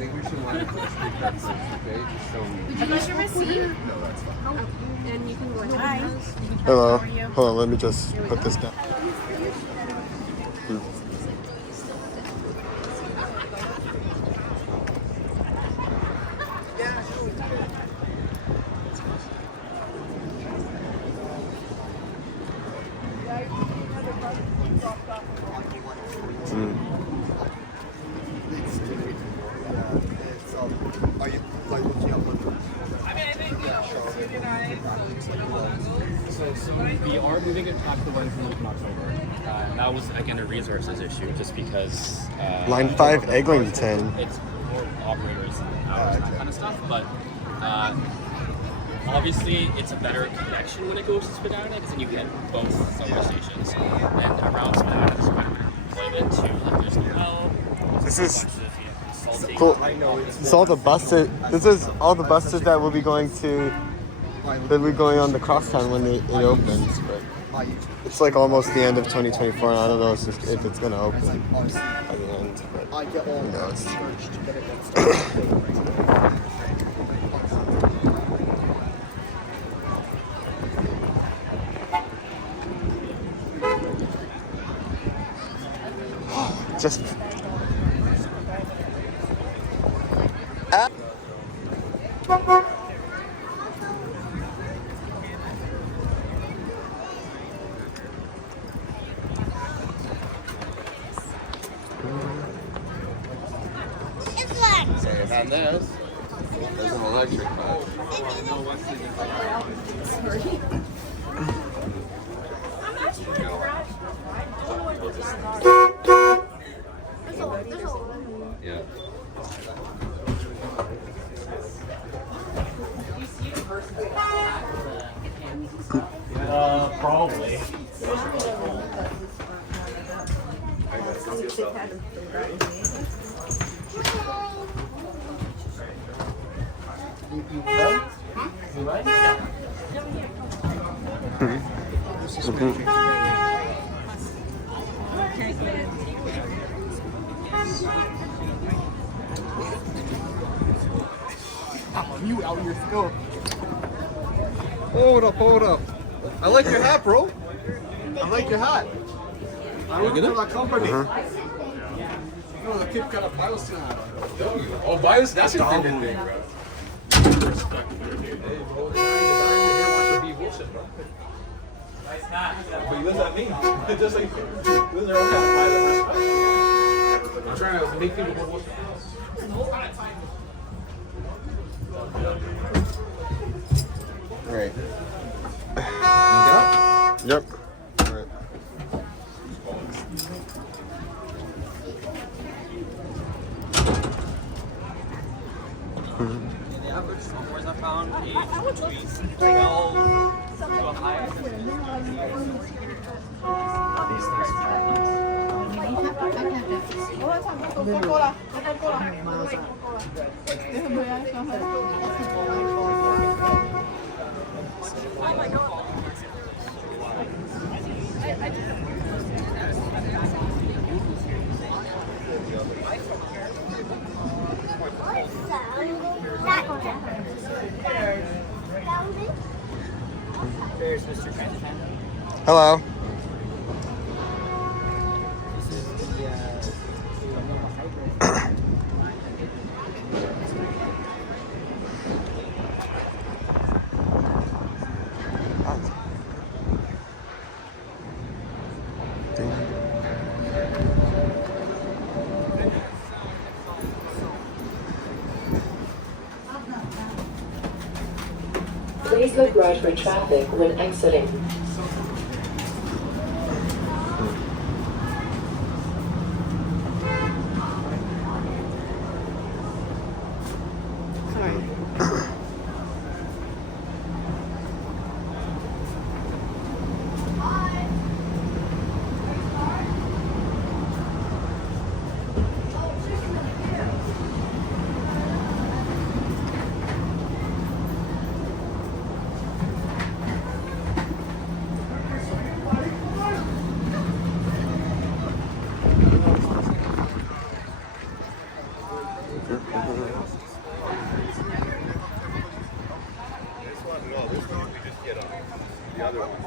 think we should line up the street cards on the page. Show me. Would you like your receipt? No, that's fine. Okay. And you can go ahead. Hi. Hello. Hold on, let me just put this down. So we are moving it back to Wednesday in October. That was again a resources issue, just because Line 5, Eglinton. it's more operators and hours and that kind of stuff. But obviously, it's a better connection when it goes to Spadina because then you get both subway stations. And around Spadina, there's quite a bit of employment too. Like there's the well. This is Consulting. cool. It's all the buses. This is all the buses that will be going to. They'll be going on the crosstown when it opens. But it's like almost the end of 2024, and I don't know if it's gonna open by the end. But who knows? Just. And there's an electric bus. Yeah. Probably. You out your scope. Hold up. I like your hat, bro. I like your hat. I work for that company. No, the kid got a Biosteel hat on. Oh, Biosteel? That's a different thing, bro. Nice hat. But he looks at me. Just like, this is our hat. I'm trying to make people go. Right. Yep. Right. The average scores I found age between 12 to a higher. There's Mr. Transition. Hello. This is the Please look right for traffic when exiting. another one.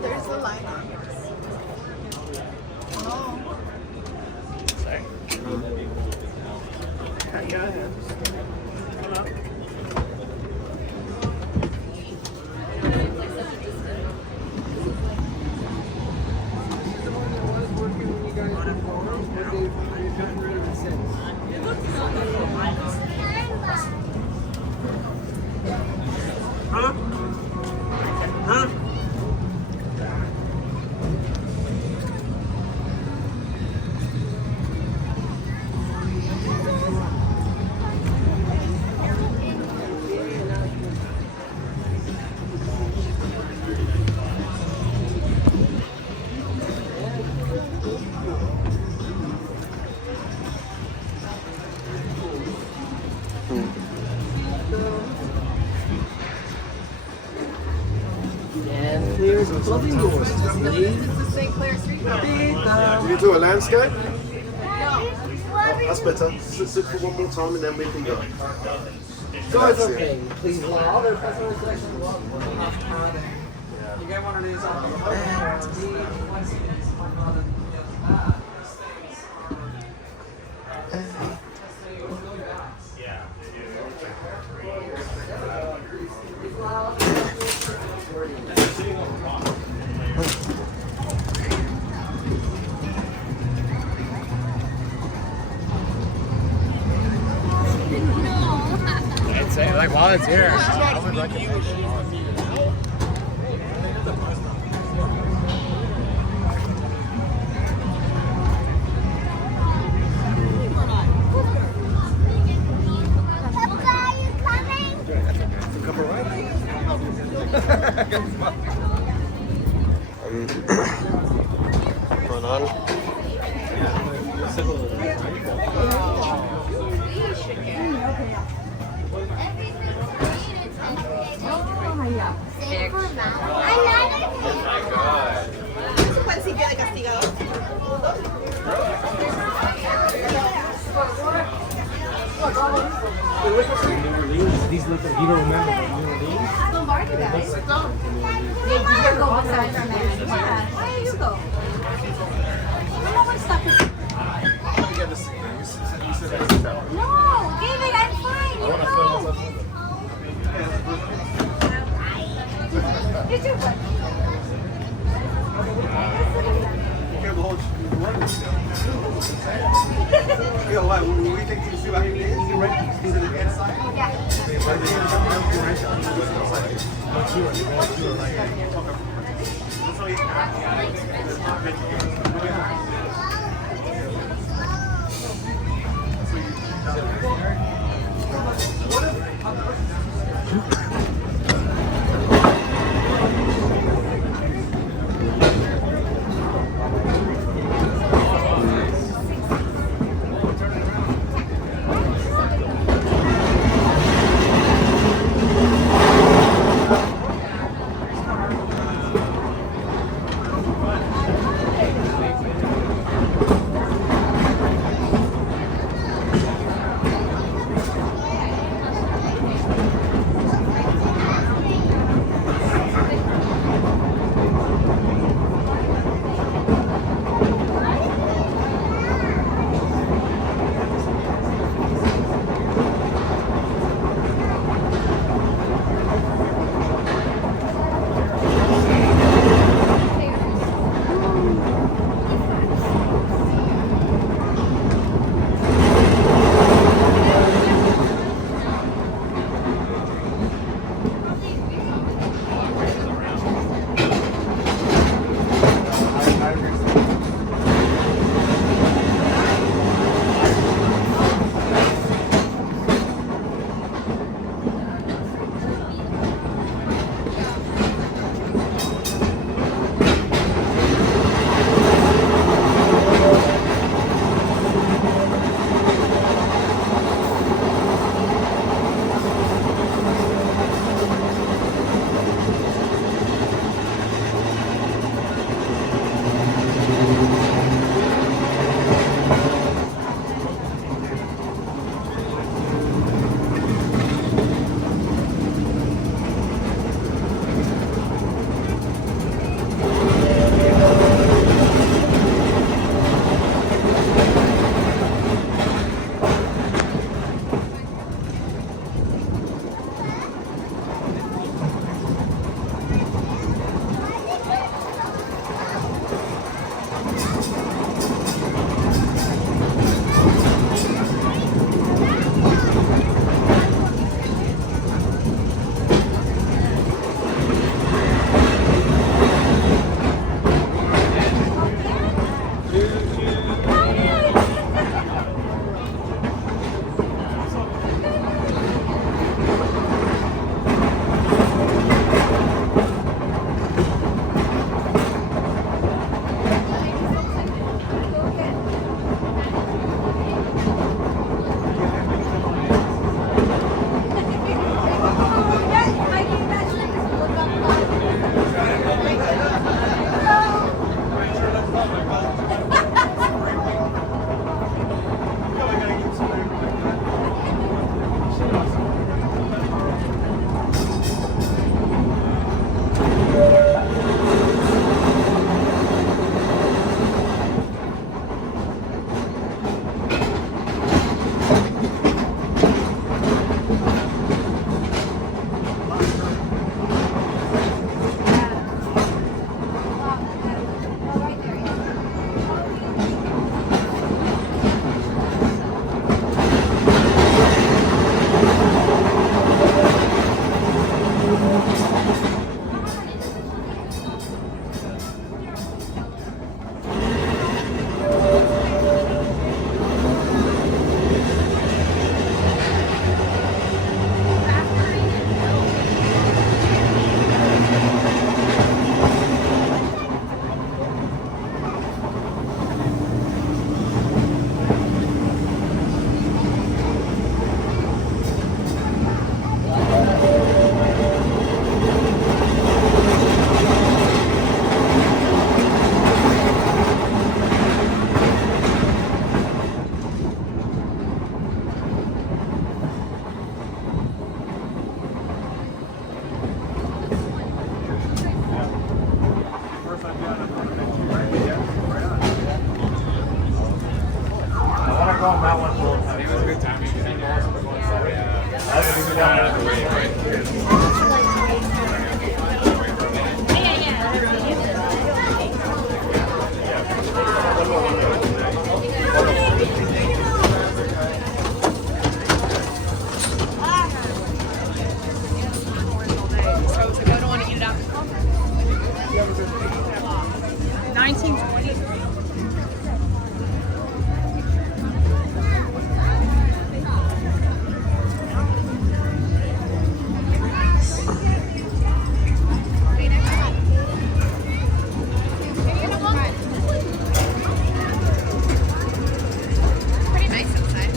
There's a line on yours. Oh. Sorry. Go ahead. And clears closing doors, please. It's the St. Clair Street. Can you do a landscape? That's better. Sit for one more time and then we can go. Doors open. Please allow all their customer selections to walk. You get one of these I'd say, like, while it's here, I would recommend Going on. ¿Puedes seguir de castigado? These look like you don't remember the New Orleans? The market guys. You can go outside from there. Yeah. Why do you go? I don't want to stop it. No, David, I'm fine. You go. You too. Yeah, why? Will we take TTC back again? Is it right? Is it the inside? Yeah. 1923. Pretty nice inside.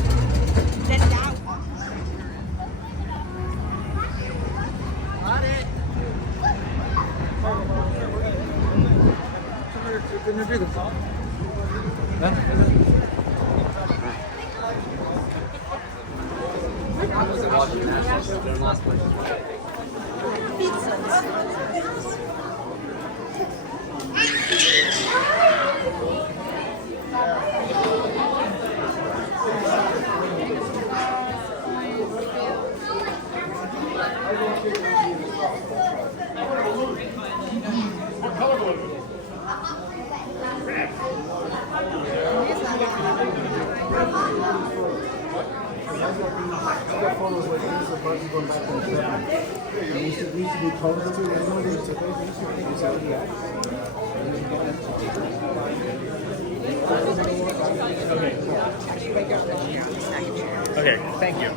Okay, thank you.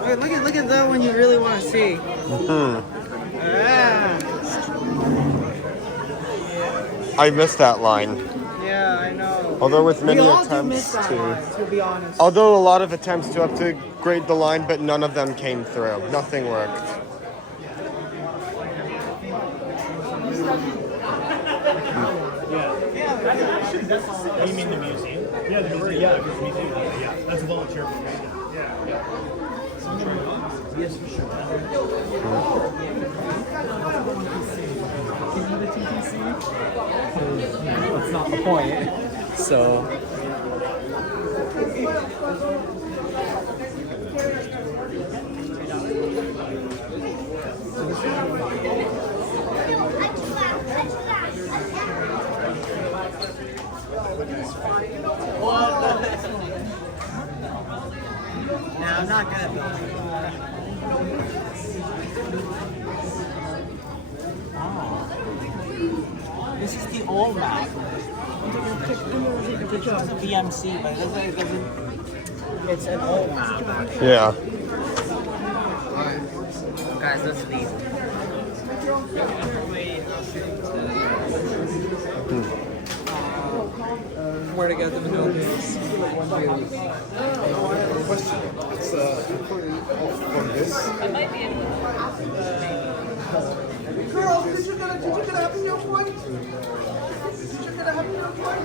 Okay, look at that one you really want to see. Ah, I missed that line. yeah, I know. Although with many We all do attempts miss that line, to be honest. although a lot of attempts to upgrade the line, but none of them came through. Nothing worked. You mean the museum? Yeah, the museum. Yeah, the museum. Yeah, that's a volunteer program. Yeah. Yes, for sure. Can you the TTC? That's not the point. So. No, I'm not good at building. This is the old map. Picture of BMC, but it doesn't. It's an old map. Yeah. Guys, let's leave. Where to get the vanilla beans? It's from this. Girls, did you get a happy meal point? Did you get a happy meal point?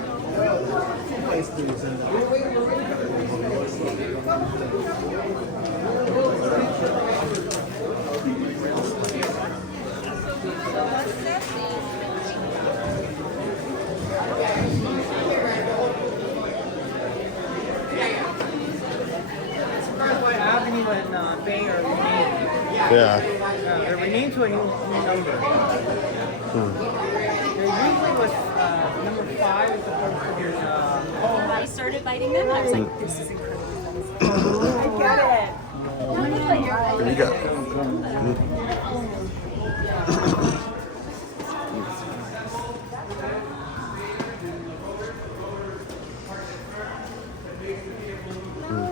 Broadway Avenue and Bay are renamed. Yeah. They're renamed to a new number. There usually was number 5 is supposed to be. I started biting them. I was like, this is incredible. I get it. There you go.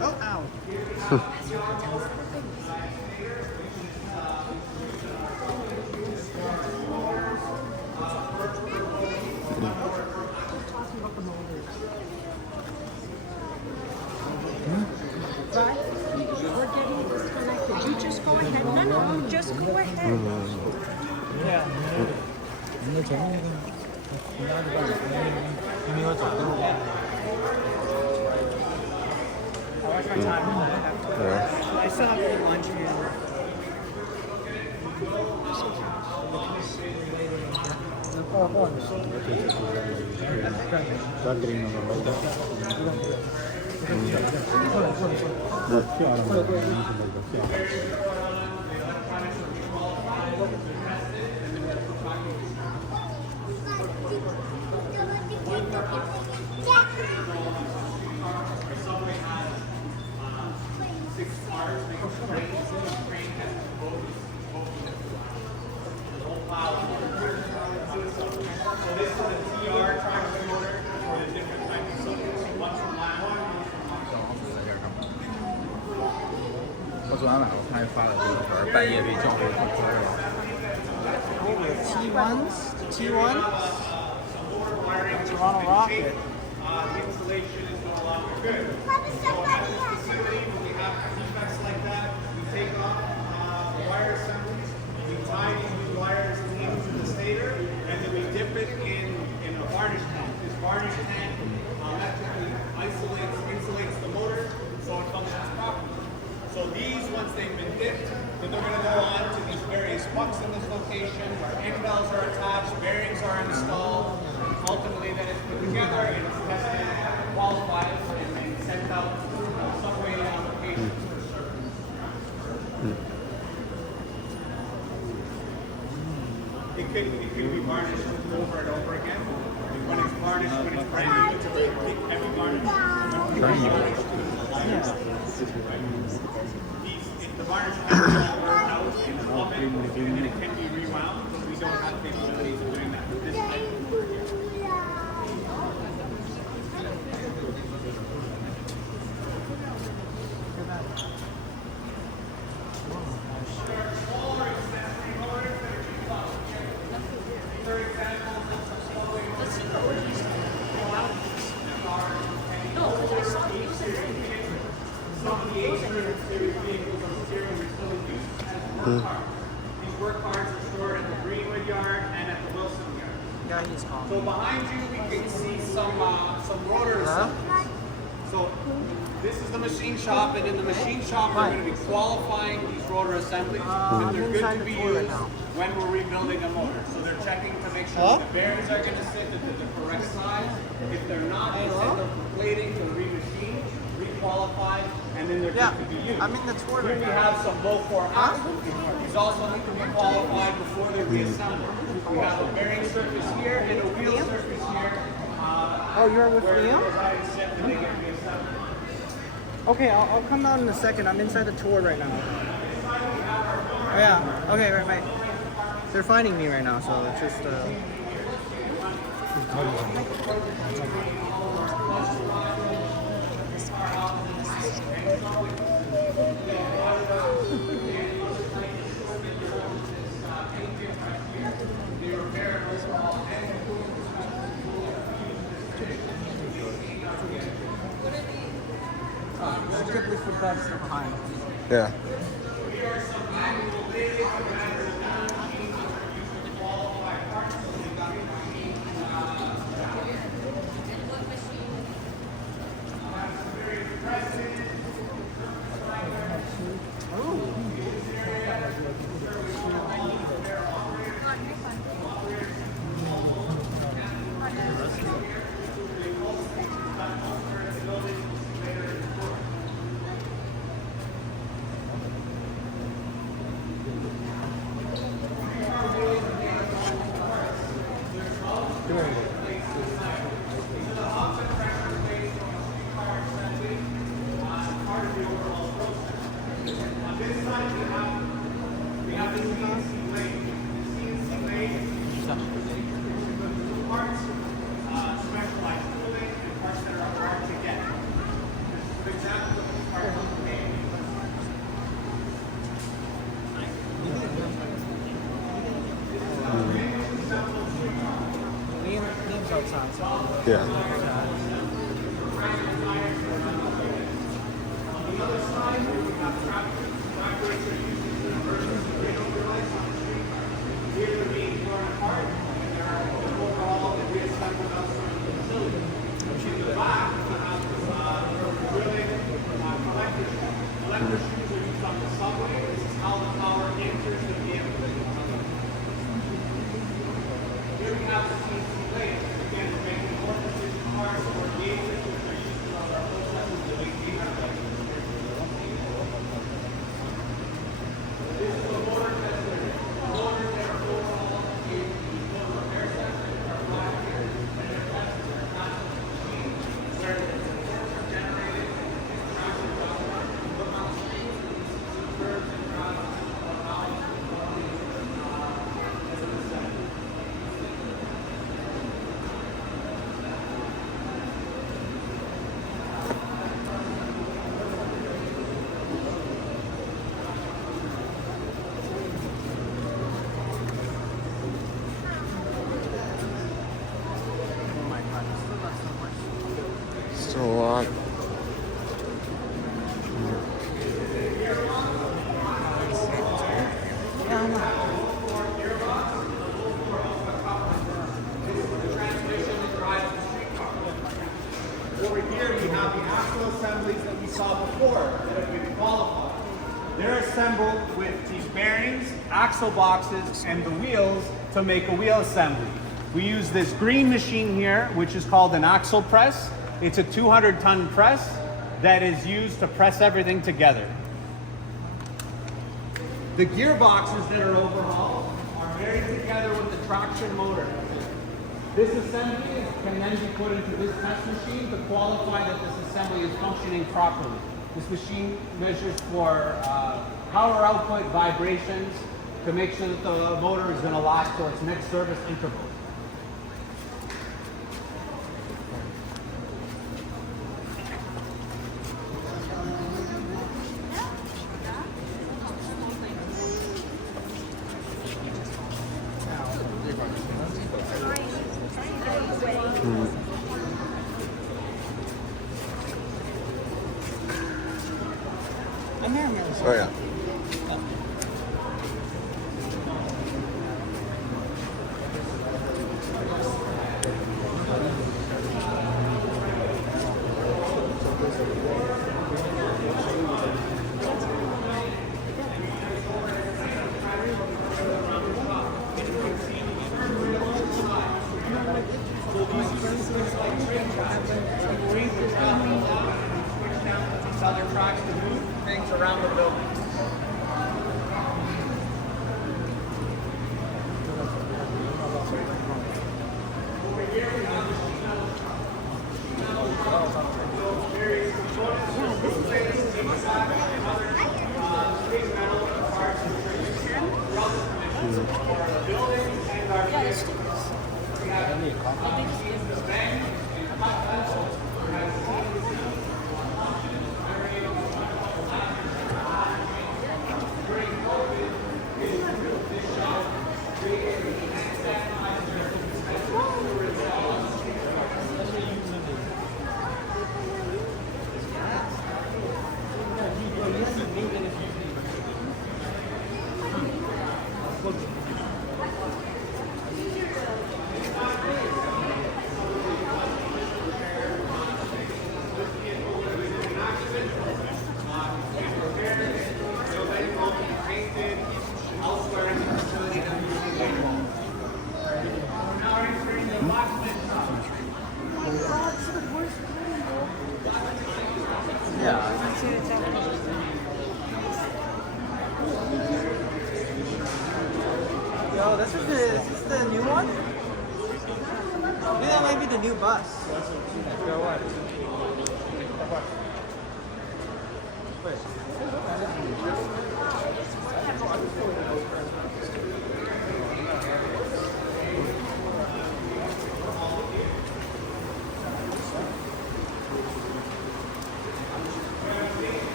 Oh, ow. We're getting disconnected. You just go ahead. No, just go ahead. Yeah. I still have to lunch here. 昨天晚上我看发了朋友圈，半夜被叫回火车了。 T1s? T1? Toronto Rocket. The installation is no longer good. Facility, when we have defects like that, we take off the wire assemblies, we tie these wires into the stator, and then we dip it in a varnish tank. This varnish tank electrically insulates the motor so it functions properly. So these, once they've been dipped, then they're going to go on to these various pucks in this location where end valves are attached, bearings are installed, ultimately then it's put together and it's tested, qualified, and then sent out subway applications for service. It could be varnished over and over again. When it's varnished, when it's brand new, it's a very thick, heavy varnish. The varnish can be burned out in the oven, and then it can be rewound, but we don't have capabilities of doing that with this type of motor here. These work parts are stored at the Greenwood Yard and at the Wilson Yard. Yeah, he's calling. So behind you, we can see some rotor assemblies. So this is the machine shop, and in the machine shop, we're going to be qualifying these rotor assemblies, and they're good to be used when we're rebuilding a motor. So they're checking to make sure the bearings are going to sit at the correct size. If they're not, they send them for plating to re-machine, re-qualify, and then they're good to be used. I'm in the tour Here right we now. have some low-core axles. These also need to be qualified before they're reassembled. We have a bearing surface here and a wheel surface here. Oh, you're with Where Liam? those items sit when they get reassembled. Okay, I'll come down in a second. I'm inside the tour right now. Oh, yeah. Okay, right. They're finding me right now, so it's just. Strictly for beds behind. Yeah. Liam's outside. Yeah. a lot. Over here we have the axle assemblies that we saw before that have been qualified. They're assembled with these bearings, axle boxes, and the wheels to make a wheel assembly. We use this green machine here, which is called an axle press. It's a 200-ton press that is used to press everything together. The gearboxes that are overhauled are married together with the traction motor. This assembly can then be put into this test machine to qualify that this assembly is functioning properly. This machine measures for power output, vibrations, to make sure that the motor is going to last for its next service interval. Oh yeah. Other tracks to move things around the building. Yo, this is the new one? Maybe that might be the new bus. Yo, what?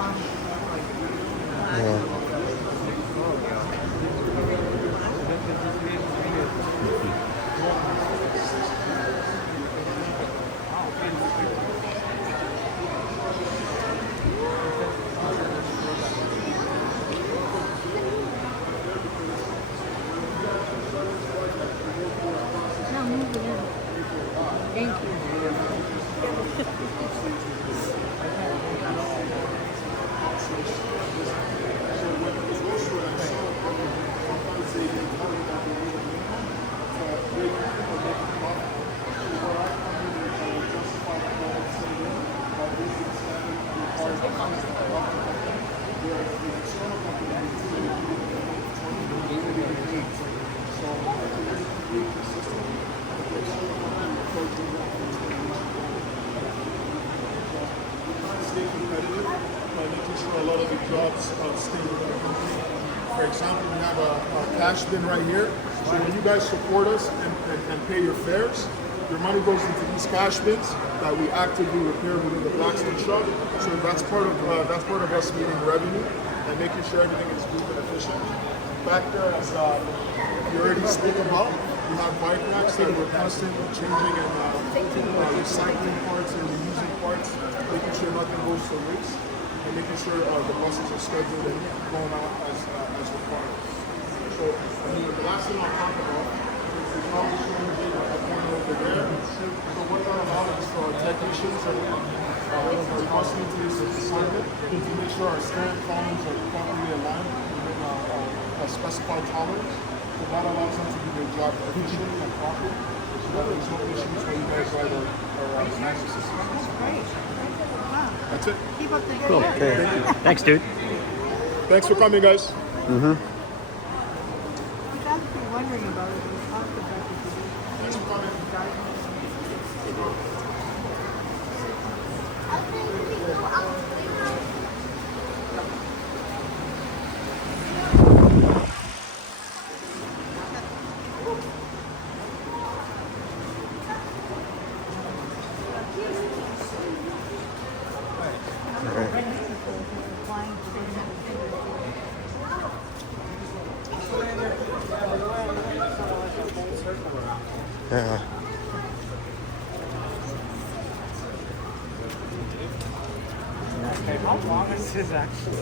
Yeah. No, move it in. Thank you. Stay competitive by making sure a lot of the jobs stay with our company. For example, we have a cash bin right here. So when you guys support us and pay your fares, your money goes into these cash bins that we actively repair within the Blackstone shop. So that's part of us meeting revenue and making sure everything is smooth and efficient. Back there, as you already spoke about, we have bike racks that we're constantly changing and recycling parts and reusing parts, making sure nothing goes to waste, and making sure the buses are scheduled and going out as required. So, I mean, the last thing I'll talk about is the probably showing you a corner over there. So what that allows is for our technicians and our bus maintenance assignment to make sure our stand columns are properly aligned within a specified tolerance. So that allows them to do their job efficiently and properly. So that there's no issues when you guys ride our master systems. Great. Wow. That's it. Keep up the good Cool. work. Okay. Thanks, dude. Thanks for coming, guys. Mm-hmm. We've actually been wondering about it. We talked about it. Thanks for coming. Yeah. How long is this actually?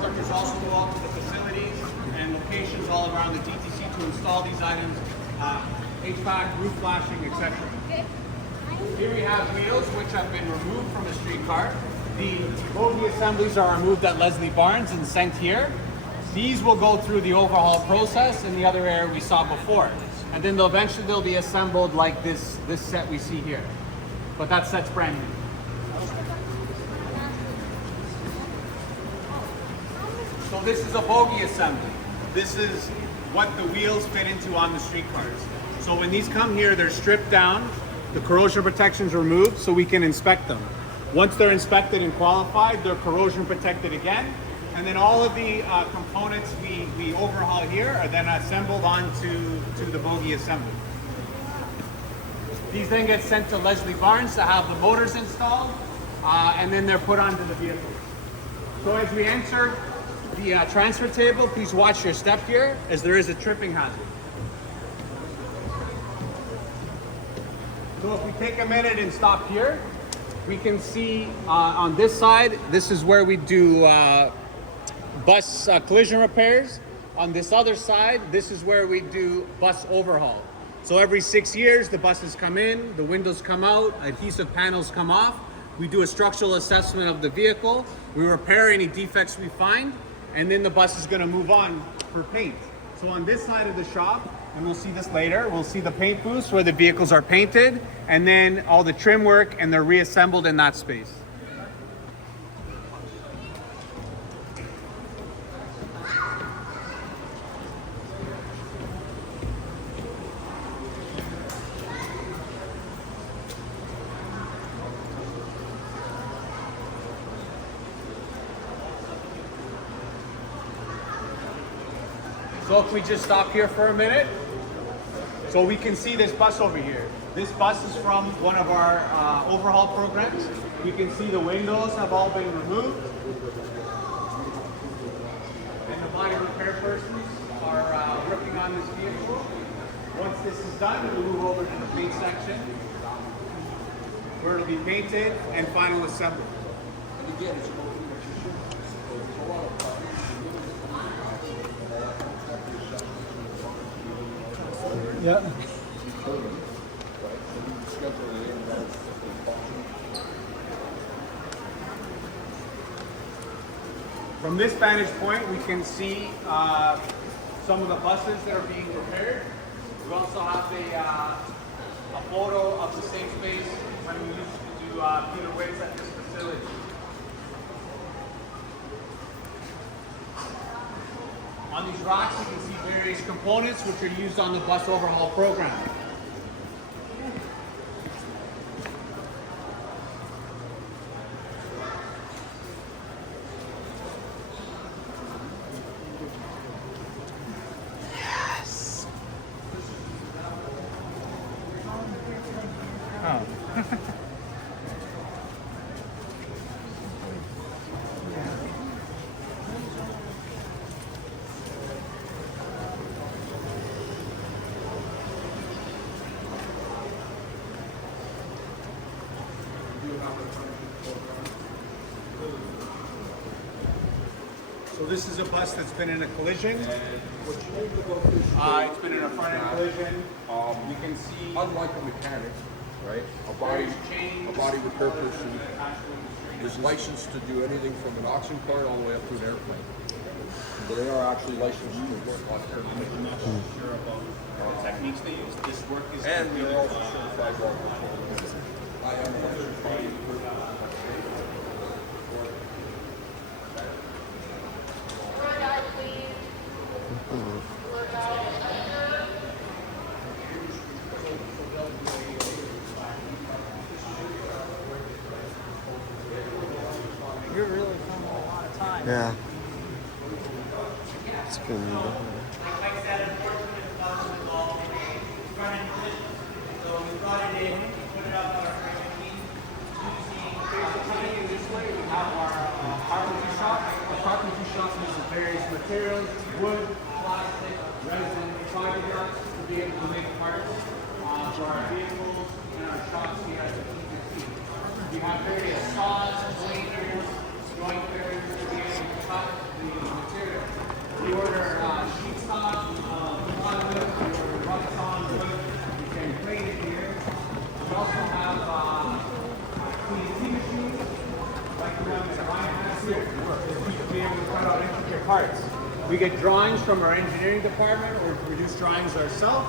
Workers also go out to the facilities and locations all around the TTC to install these items, HVAC, roof flashing, etc. Here we have wheels which have been removed from a streetcar. The bogey assemblies are removed at Leslie Barnes and sent here. These will go through the overhaul process in the other area we saw before. And then eventually they'll be assembled like this set we see here. But that set's brand new. So this is a bogey assembly. This is what the wheels fit into on the streetcars. So when these come here, they're stripped down, the corrosion protection's removed so we can inspect them. Once they're inspected and qualified, they're corrosion protected again. And then all of the components we overhaul here are then assembled onto the bogey assembly. These then get sent to Leslie Barnes to have the motors installed, and then they're put onto the vehicle. So as we enter the transfer table, please watch your step here, as there is a tripping hazard. So if we take a minute and stop here, we can see on this side, this is where we do bus collision repairs. On this other side, this is where we do bus overhaul. So every 6 years, the buses come in, the windows come out, adhesive panels come off. We do a structural assessment of the vehicle. We repair any defects we find, and then the bus is going to move on for paint. So on this side of the shop, and we'll see this later, we'll see the paint booths where the vehicles are painted, and then all the trim work, and they're reassembled in that space. So if we just stop here for a minute, so we can see this bus over here. This bus is from one of our overhaul programs. You can see the windows have all been removed. And the body repair persons are working on this vehicle. Once this is done, we'll move over to the paint section, where it'll be painted and final assembly. Yeah. From this vantage point, we can see some of the buses that are being repaired. We also have a photo of the same space when we used to do Peter Wicks at this facility. On these racks, you can see various components which are used on the bus overhaul program. So this is a bus that's been in a collision. It's been in a front-end collision. You can see. Unlike a mechanic, right? A body repair person is licensed to do anything from an oxen cart all the way up to an airplane. But they are actually licensed to work on airplanes. I'm not sure about techniques they use. This work is. And we are also certified welders. I am a certified You're really coming a lot of time. Yeah. It's good. Like I said, unfortunately, the bus was involved in a front-end collision. So we brought it in, put it up on our frame machine. Basically, this way we have our carpentry shop. Our carpentry shop uses various materials, wood, plastic, resin, fiberglass to be able to make parts for our vehicles and our shops here at the TTC. We have various saws, planers, jointers to be able to cut the material. We order sheet stock, plywood, we order rubber wood, we can plate it here. We also have TTC machines, like the one that Ryan has here, to be able to cut out intricate parts. We get drawings from our engineering department or produce drawings ourselves.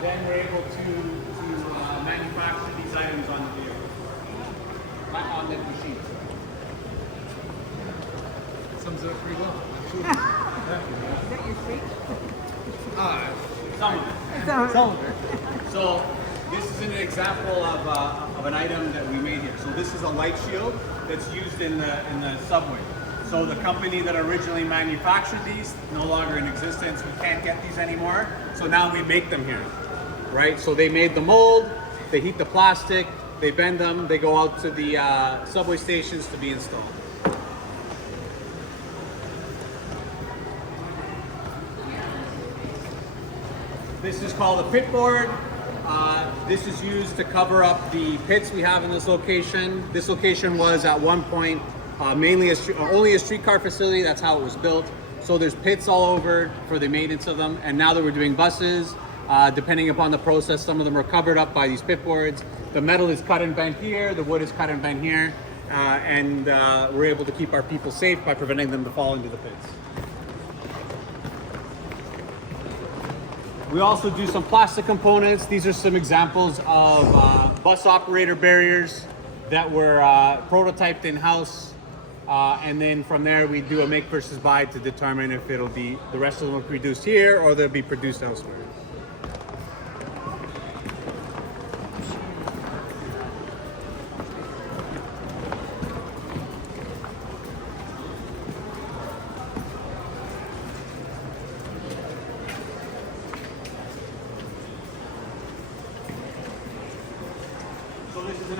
Then we're able to manufacture these items on the vehicle, on the machine. Sums it up pretty well. Is that your street? Some of it. So this is an example of an item that we made here. So this is a light shield that's used in the subway. So the company that originally manufactured these no longer in existence. We can't get these anymore. So now we make them here, right? So they made the mold, they heat the plastic, they bend them, they go out to the subway stations to be installed. This is called a pit board. This is used to cover up the pits we have in this location. This location was at one point mainly only a streetcar facility. That's how it was built. So there's pits all over for the maintenance of them. And now that we're doing buses, depending upon the process, some of them are covered up by these pit boards. The metal is cut and bent here. The wood is cut and bent here. And we're able to keep our people safe by preventing them to fall into the pits. We also do some plastic components. These are some examples of bus operator barriers that were prototyped in-house. And then from there, we do a make versus buy to determine if it'll be, the rest of them will be produced here or they'll be produced elsewhere.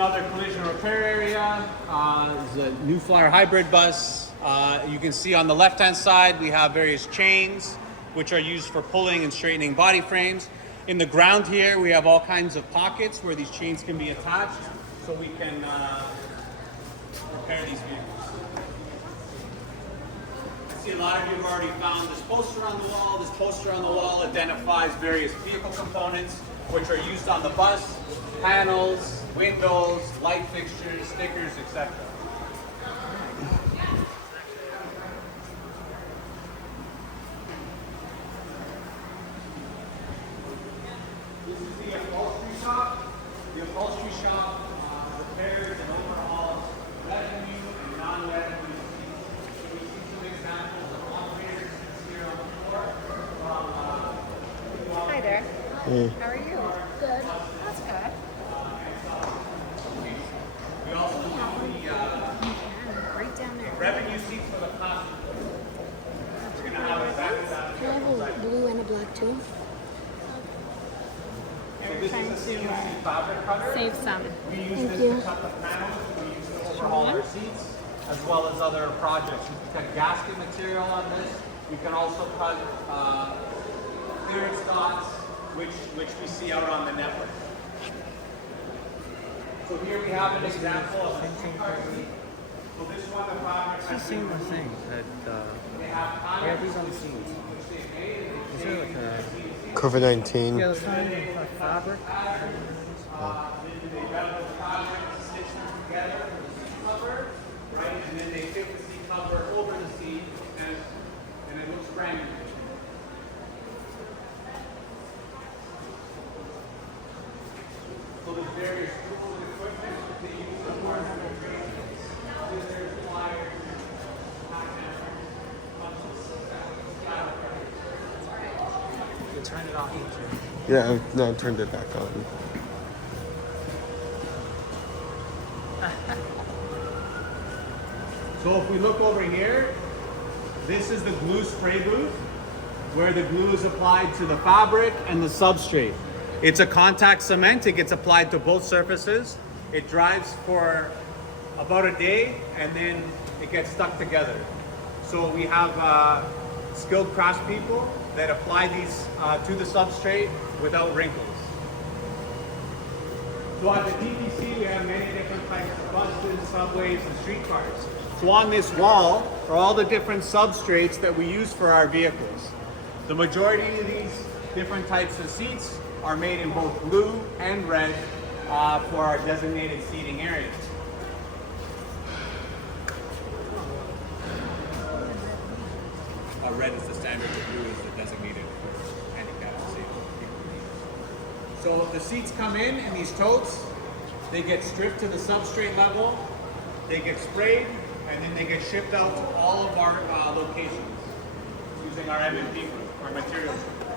another collision repair area. This is a New Flyer hybrid bus. You can see on the left-hand side we have various chains which are used for pulling and straightening body frames. In the ground here we have all kinds of pockets where these chains can be attached so we can repair these vehicles. I see a lot of you have already found this poster on the wall. This poster on the wall identifies various vehicle components which are used on the bus, panels, windows, light fixtures, stickers, etc. This is the upholstery shop. The upholstery shop repairs and overhauls revenue and non-revenue seats. So we see some examples of operators here on the floor. Hi there. How are you? Good. That's good. We also have Right down the there. revenue seats for the passenger. We're going to have exactly that. Can I have a blue and a black too? So this is a TTC fabric cutter. Save some. We use this to cut the panels. We use it to overhaul our seats, as well as other projects. We can cut gasket material on this. We can also cut clearance dots, which we see out on the network. So here we have an example of a three-car seat. So this one, the fabric. It's the same thing that They have we have these on the seats. which they made. Is there like a COVID-19. yeah, it's kind of fabric? They wrap the fabric, stitch them together with the seat cover, right? And then they fit the seat cover over the seat, and it looks brand new. So there's various tools and equipment that they use to work on the trains. Scissors, pliers, You turn it off. Yeah, no, I turned it back on. So if we look over here, this is the glue spray booth where the glue is applied to the fabric and the substrate. It's a contact cement. It gets applied to both surfaces. It dries for about a day and then it gets stuck together. So we have skilled craftspeople that apply these to the substrate without wrinkles. So at the TTC, we have many different types of buses, subways, and streetcars. So on this wall are all the different substrates that we use for our vehicles. The majority of these different types of seats are made in both blue and red for our designated seating areas. Red is the standard, the blue is the designated handicap seat. So the seats come in these totes, they get stripped to the substrate level, they get sprayed, and then they get shipped out to all of our locations using our MMP group, our materials group.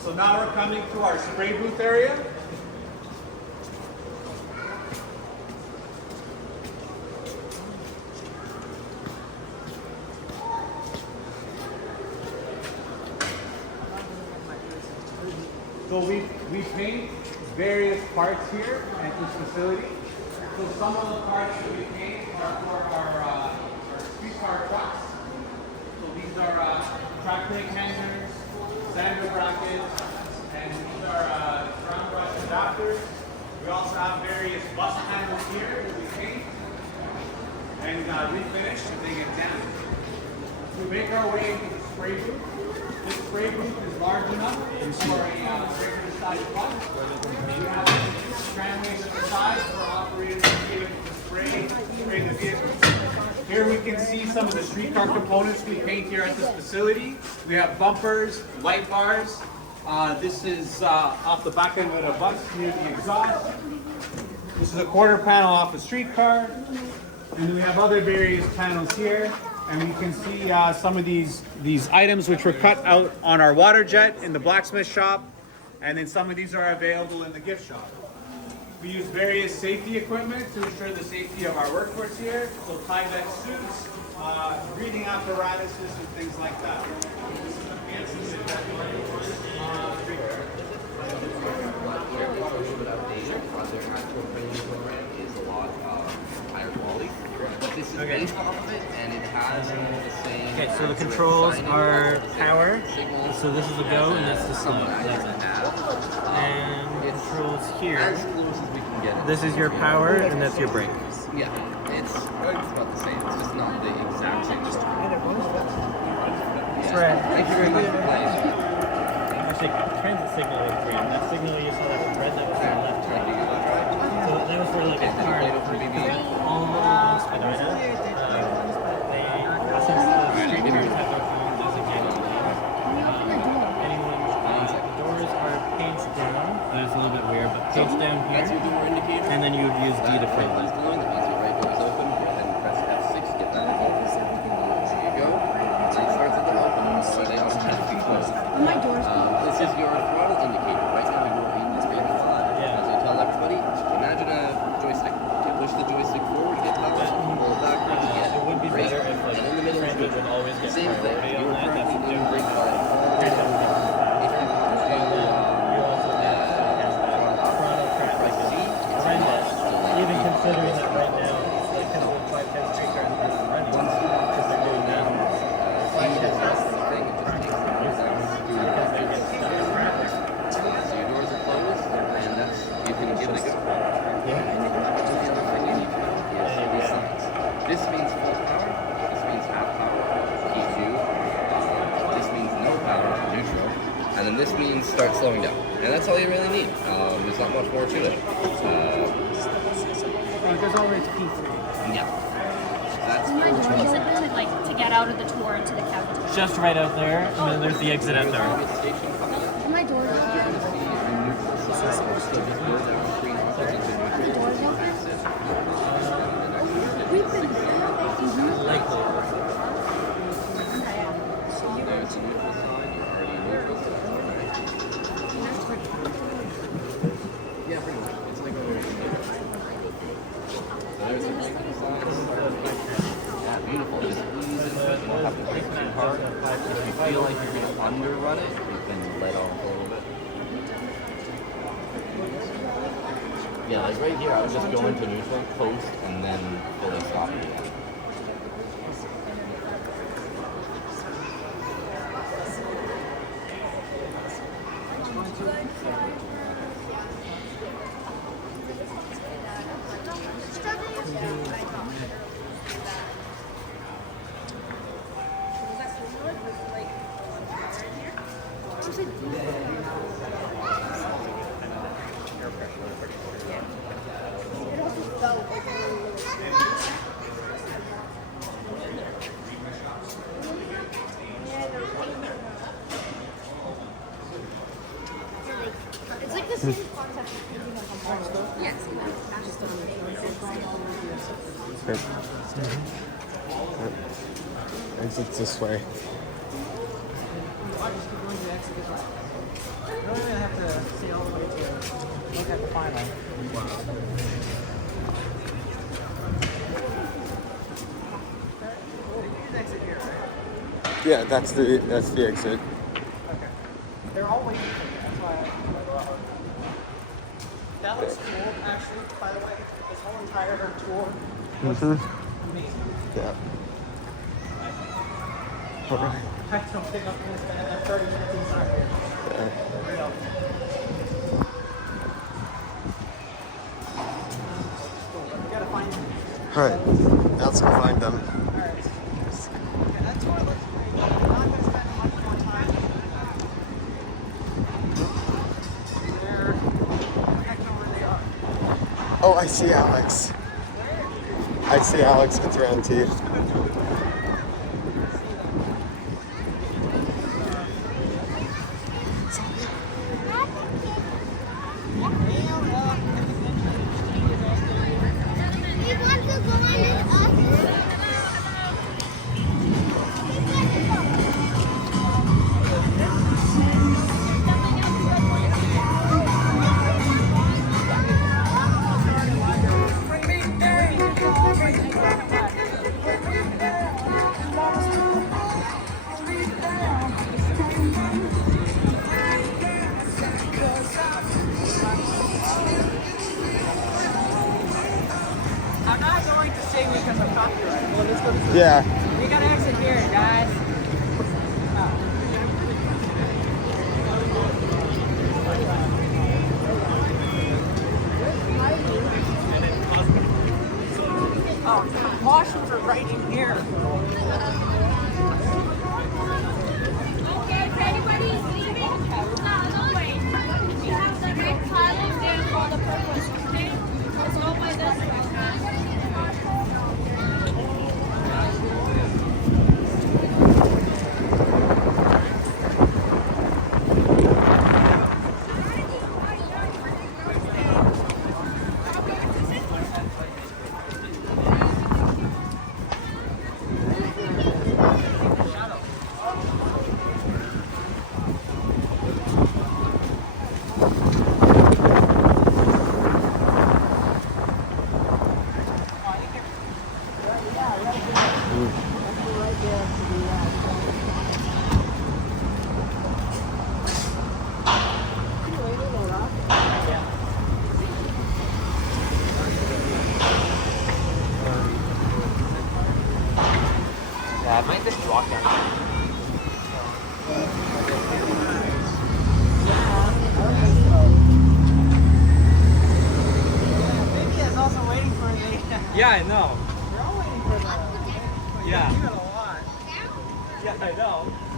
So now we're coming to our spray booth area. So we paint various parts here at this facility. So some of the parts that we paint are for our streetcar trucks. So these are track brake hangers, sander brackets, and these are ground brush adapters. We also have various bus panels here that we paint and refinish if they get damaged. We make our way into the spray booth. This spray booth is large enough for a regular sized bus. We have tramways at the side for operators to be able to spray the vehicle. Here we can see some of the streetcar components we paint here at this facility. We have bumpers, light bars. This is off the back end of the bus near the exhaust. This is a quarter panel off a streetcar. And then we have other various panels here. And we can see some of these items which were cut out on our water jet in the blacksmith shop. And then some of these are available in the gift shop. We use various safety equipment to ensure the safety of our workforce here. So Tyvek suits, breathing apparatuses, and things like that. This is a Okay. Okay, Okay, so the controls are power. So this is the go and that's the slow. And controls here. This is your power and that's your brake. Yeah, it's about the same. It's just not the exact same. Just Right. Actually, transit signal was green. That signal you saw that was red, that was the left turn. So that was for like a car that would be all along Spadina. Since the street crews have their own designated lanes, anyone, the doors are paged down. That's a little bit weird, but paged down here. And then you would use D to frame it. My door's This is your throttle indicator. Right now you're in this green line. As you tell everybody, imagine a joystick. You push the joystick forward, get power, pull it backwards, get It would be better if like and in the middle is transit would always get same thing. priority on You're that. That's currently the doing brake difference. line. If you want to You also have throttle traffic is horrendous, even considering that right now it's like kind of 5-10 street cars are running because they're doing that. So your doors are closed, and that's you can give it a go. This means full power. This means half power. P2. This means no power. Neutral. And then this means start slowing down. And that's all you really need. There's not much more to it. There's always P3. Yeah. That's My door is it to like to get out of the tour into the cafeteria. Just right out there, and then there's the exit out there. My door's open. The door's open. We've been Yeah, pretty much. It's like over here. There's a brake sign. Yeah, beautiful. Just ease into it. You don't have to brake too hard. If you feel like you're going to underrun it, you can let off a little bit. Yeah, like right here, I would just go into neutral, coast, and then fully stop it again. It's like the same concept. Yes. Exit this way. You don't even have to see all the way to look at the final. Exit here, right? Yeah, that's the exit. Okay. They're all waiting for you. That's why that looks cool, actually, by the way. This whole entire tour looks amazing. Yeah. All right. I don't think I'm going to spend 30 minutes inside here. Yeah. For real. We gotta find them. All right. Now let's go find them. Alright. Okay, that tour looks great. I'm not going to spend much more time. They're, I don't know where they are. Oh, I see Alex. I see Alex with your auntie. because I'm copyrighted. Well, let's go to the Yeah. We gotta exit here, guys. Oh, washrooms are right in here. Okay, if anybody's leaving, no, wait. We have the red column there for the purpose, okay? Let's go by this way. Yeah, I might just walk down. India is also waiting for the. Yeah, I know. We're all waiting for the. Yeah. You got a lot. Yeah, I know.